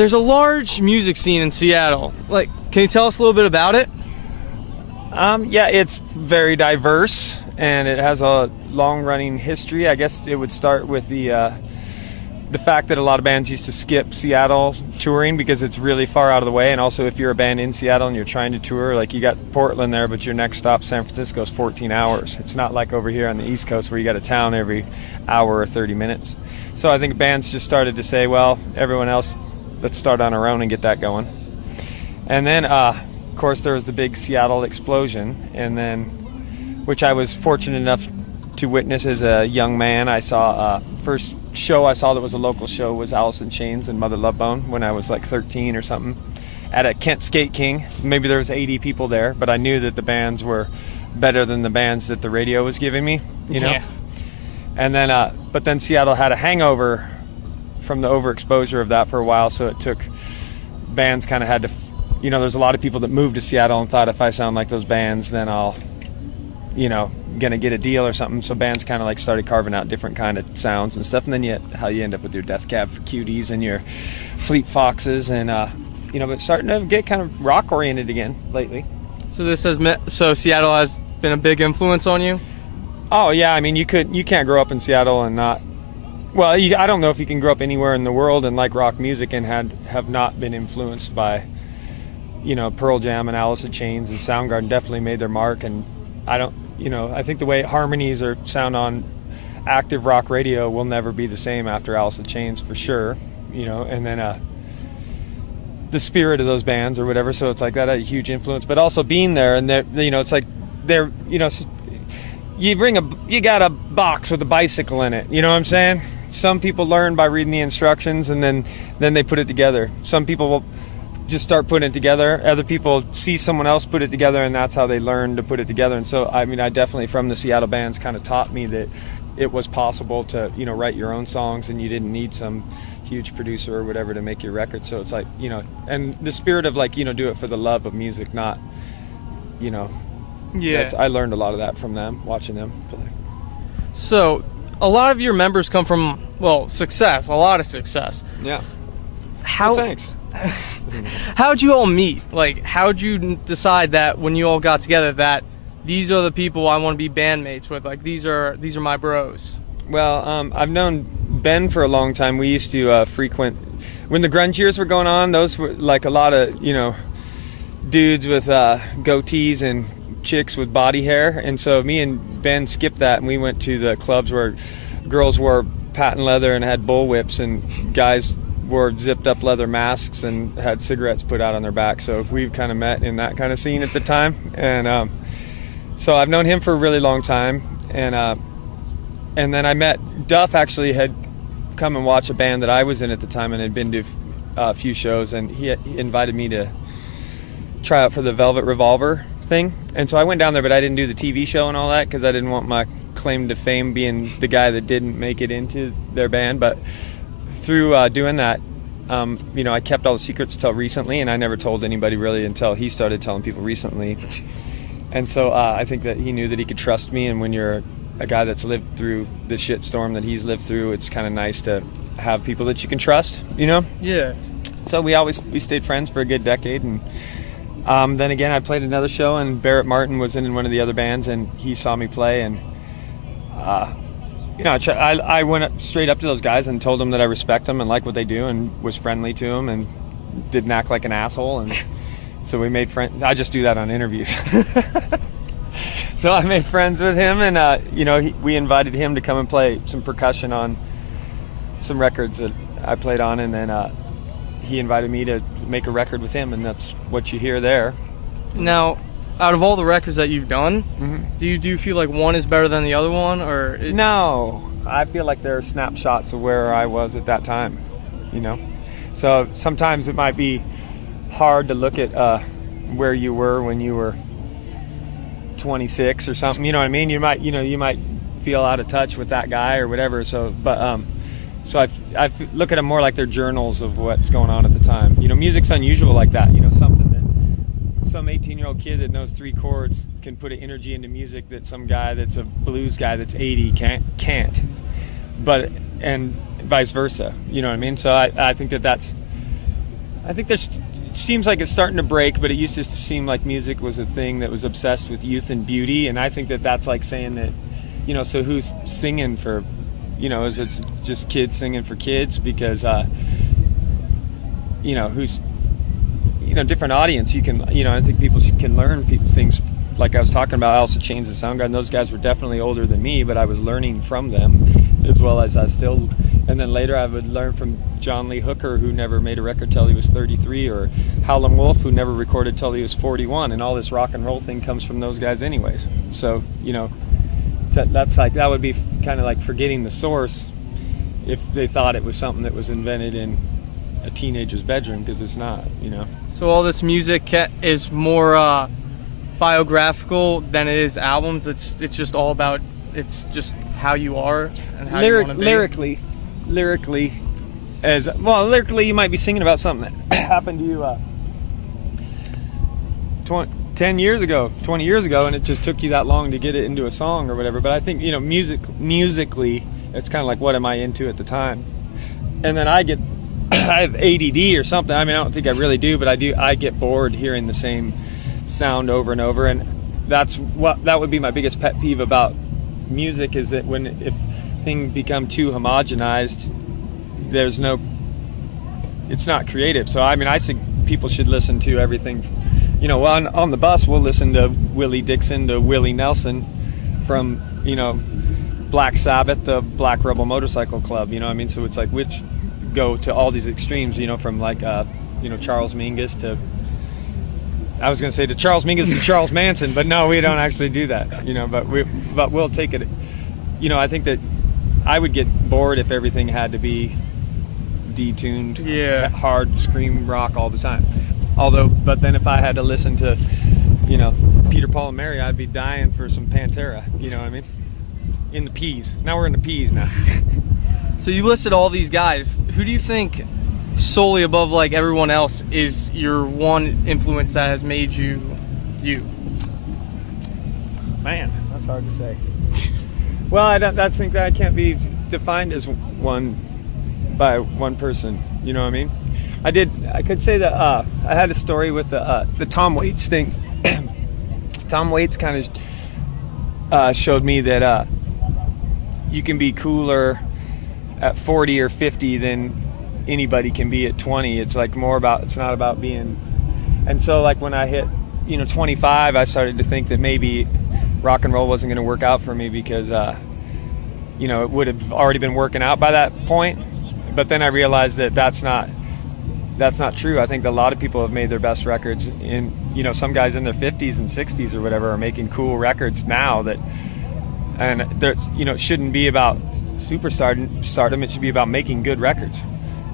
there's a large music scene in Seattle. Like, can you tell us a little bit about it? Yeah, it's very diverse, and it has a long-running history. I guess it would start with the fact that a lot of bands used to skip Seattle touring because it's really far out of the way, and also if you're a band in Seattle and you're trying to tour, like you got Portland there, but your next stop, San Francisco, is 14 hours. It's not like over here on the East Coast where you got a town every hour or 30 minutes. So I think bands just started to say, well, everyone else, let's start on our own and get that going. And then, of course, there was the big Seattle explosion, and then, which I was fortunate enough to witness as a young man. I saw first show I saw that was a local show was Alice in Chains and Mother Love Bone when I was like 13 or something at a Kent Skate King. Maybe there was 80 people there, but I knew that the bands were better than the bands that the radio was giving me, you know. Yeah. And then, but then Seattle had a hangover from the overexposure of that for a while, so it took bands kind of had to, you know, there's a lot of people that moved to Seattle and thought if I sound like those bands, then I'll, you know, gonna get a deal or something. So bands kind of like started carving out different kind of sounds and stuff, and then how you end up with your Death Cab for Cuties and your Fleet Foxes, and you know, but starting to get kind of rock oriented again lately. So so Seattle has been a big influence on you? Oh yeah, I mean you can't grow up in Seattle and not. Well, I don't know if you can grow up anywhere in the world and like rock music and have not been influenced by, you know, Pearl Jam and Alice in Chains, and Soundgarden definitely made their mark. And I think the way harmonies or sound on active rock radio will never be the same after Alice in Chains for sure, you know. And then the spirit of those bands or whatever, so it's like that had a huge influence. But also being there, and you know, it's like they're, you know, you got a box with a bicycle in it, you know what I'm saying? Some people learn by reading the instructions, and then they put it together. Some people will just start putting it together. Other people see someone else put it together, and that's how they learn to put it together. And so, I mean, I definitely, from the Seattle bands, kind of taught me that it was possible to, you know, write your own songs, and you didn't need some huge producer or whatever to make your record. So it's like, you know, and the spirit of like, you know, do it for the love of music, not, you know. Yeah. I learned a lot of that from them, watching them play. So, a lot of your members come from, well, success, a lot of success. Yeah. How? Well, thanks. How'd you all meet? Like, how'd you decide that when you all got together that these are the people I want to be bandmates with? Like, these are my bros. Well, I've known Ben for a long time. We used to frequent when the grunge years were going on. Those were like a lot of, you know, dudes with goatees and chicks with body hair, and so me and Ben skipped that, and we went to the clubs where girls wore patent leather and had bullwhips, and guys wore zipped up leather masks and had cigarettes put out on their back. So we kind of met in that kind of scene at the time, and so I've known him for a really long time, and then I met Duff. Actually had come and watch a band that I was in at the time and had been to a few shows, and he invited me to try out for the Velvet Revolver thing. And so I went down there, but I didn't do the TV show and all that because I didn't want my claim to fame being the guy that didn't make it into their band. But through doing that, you know, I kept all the secrets till recently, and I never told anybody really until he started telling people recently. And so I think that he knew that he could trust me, and when you're a guy that's lived through the shitstorm that he's lived through, it's kind of nice to have people that you can trust, you know? Yeah. So we stayed friends for a good decade, and then again, I played another show, and Barrett Martin was in one of the other bands, and he saw me play, and you know, I went straight up to those guys and told them that I respect them and like what they do, and was friendly to them, and didn't act like an asshole, and so we made friends. I just do that on interviews. So I made friends with him, and you know, we invited him to come and play some percussion on some records that I played on, and then he invited me to make a record with him, and that's what you hear there. Now, out of all the records that you've done, do you feel like one is better than the other one, or No, I feel like there are snapshots of where I was at that time, you know. So sometimes it might be hard to look at where you were when you were 26 or something. You know what I mean? You might feel out of touch with that guy or whatever. So, but so I look at them more like they're journals of what's going on at the time. You know, music's unusual like that. You know, something that some 18-year-old kid that knows 3 chords can put an energy into music that some guy that's a blues guy that's 80 can't. But and vice versa. You know what I mean? So I think that's I think it seems like it's starting to break, but it used to seem like music was a thing that was obsessed with youth and beauty, and I think that that's like saying that, you know, so who's singing for, you know, is it just kids singing for kids? Because, you know, who's, you know, different audience. You can, you know, I think people can learn things. Like I was talking about, Alice in Chains and Soundgarden, those guys were definitely older than me, but I was learning from them as well as I still, and then later I would learn from John Lee Hooker, who never made a record till he was 33, or Howlin' Wolf, who never recorded till he was 41, and all this rock and roll thing comes from those guys anyways. So, you know, that's like, that would be kind of like forgetting the source if they thought it was something that was invented in a teenager's bedroom, because it's not, you know. So all this music is more biographical than it is albums. It's just all about, it's just how you are and how you want to be. Lyrically, as well, lyrically you might be singing about something that happened to you 10 years ago, 20 years ago, and it just took you that long to get it into a song or whatever. But I think, you know, musically, it's kind of like, what am I into at the time? And then I have ADD or something. I mean, I don't think I really do, but I get bored hearing the same sound over and over, and that would be my biggest pet peeve about music, is that if things become too homogenized, it's not creative. So I mean, I think people should listen to everything, you know. On the bus we'll listen to Willie Dixon to Willie Nelson, from, you know, Black Sabbath to Black Rebel Motorcycle Club, you know what I mean? So it's like, which go to all these extremes, you know, from like you know, Charles Mingus to, I was going to say to Charles Mingus and Charles Manson, but no, we don't actually do that, you know, but we'll take it. You know, I think that I would get bored if everything had to be detuned, hard scream rock all the time. But then if I had to listen to, you know, Peter, Paul and Mary, I'd be dying for some Pantera, you know what I mean? In the P's. Now we're in the P's now. So you listed all these guys. Who do you think, solely above like everyone else, is your one influence that has made you you? Man, that's hard to say. Well, I think that I can't be defined as by one person, you know what I mean? I could say that I had a story with the Tom Waits thing. Tom Waits kind of showed me that you can be cooler at 40 or 50 than anybody can be at 20. It's like it's not about being. And so like when I hit, you know, 25, I started to think that maybe rock and roll wasn't going to work out for me, because you know, it would have already been working out by that point. But then I realized that that's not true. I think that a lot of people have made their best records in, you know, some guys in their 50s and 60s or whatever are making cool records now and there's, you know, it shouldn't be about superstardom. It should be about making good records.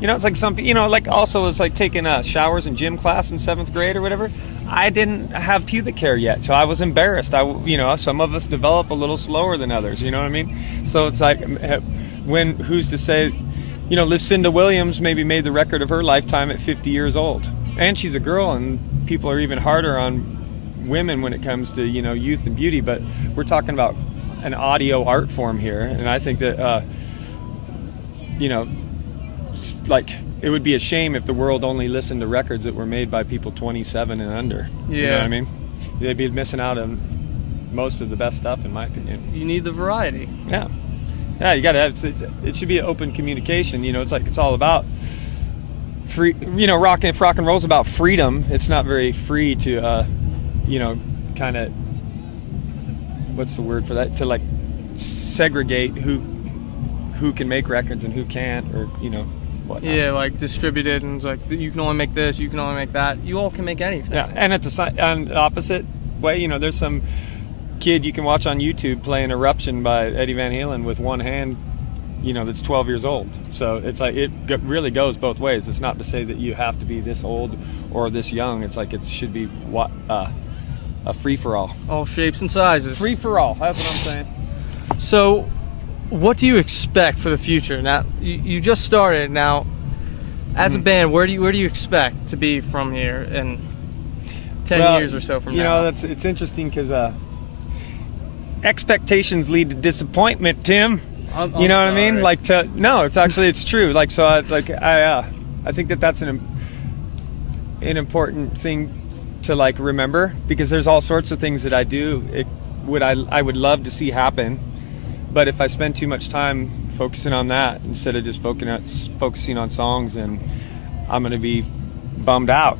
You know, it's like some, you know, like also it's like taking showers in gym class in 7th grade or whatever. I didn't have pubic hair yet, so I was embarrassed. You know, some of us develop a little slower than others, you know what I mean? So it's like, who's to say, you know, Lucinda Williams maybe made the record of her lifetime at 50 years old. And she's a girl, and people are even harder on women when it comes to, you know, youth and beauty, but we're talking about an audio art form here, and I think that, you know, like, it would be a shame if the world only listened to records that were made by people 27 and under. Yeah. You know what I mean? They'd be missing out on most of the best stuff, in my opinion. You need the variety. Yeah. Yeah, you gotta have, it should be an open communication. You know, it's like, it's all about free, you know, rock and roll's about freedom. It's not very free to, you know, kind of, what's the word for that? To like segregate who can make records and who can't, or, you know, whatnot. Yeah, like distributed, and it's like, you can only make this, you can only make that. You all can make anything. Yeah, and at the opposite way, you know, there's some kid you can watch on YouTube playing Eruption by Eddie Van Halen with one hand, you know, that's 12 years old. So it's like, it really goes both ways. It's not to say that you have to be this old or this young. It's like, it should be a free-for-all. All shapes and sizes. Free-for-all, that's what I'm saying. So, what do you expect for the future? Now, you just started. Now, as a band, where do you expect to be from here in 10 years or so from now? You know, it's interesting because expectations lead to disappointment, Tim. You know what I mean? Like, it's true. Like, so it's like, I think that's an important thing to like remember, because there's all sorts of things that I do. I would love to see happen, but if I spend too much time focusing on that instead of just focusing on songs, then I'm gonna be bummed out.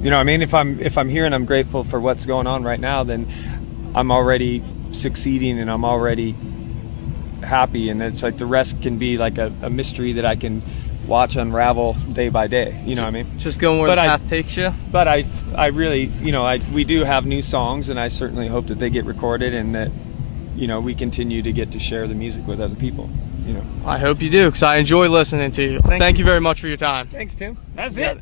You know what I mean? If I'm here and I'm grateful for what's going on right now, then I'm already succeeding and I'm already happy, and it's like the rest can be like a mystery that I can watch unravel day by day. You know what I mean? Just going where the path takes you. But I really, we do have new songs, and I certainly hope that they get recorded and that, we continue to get to share the music with other people. I hope you do, because I enjoy listening to you. Thank you very much for your time. Thanks, Tim. That's it.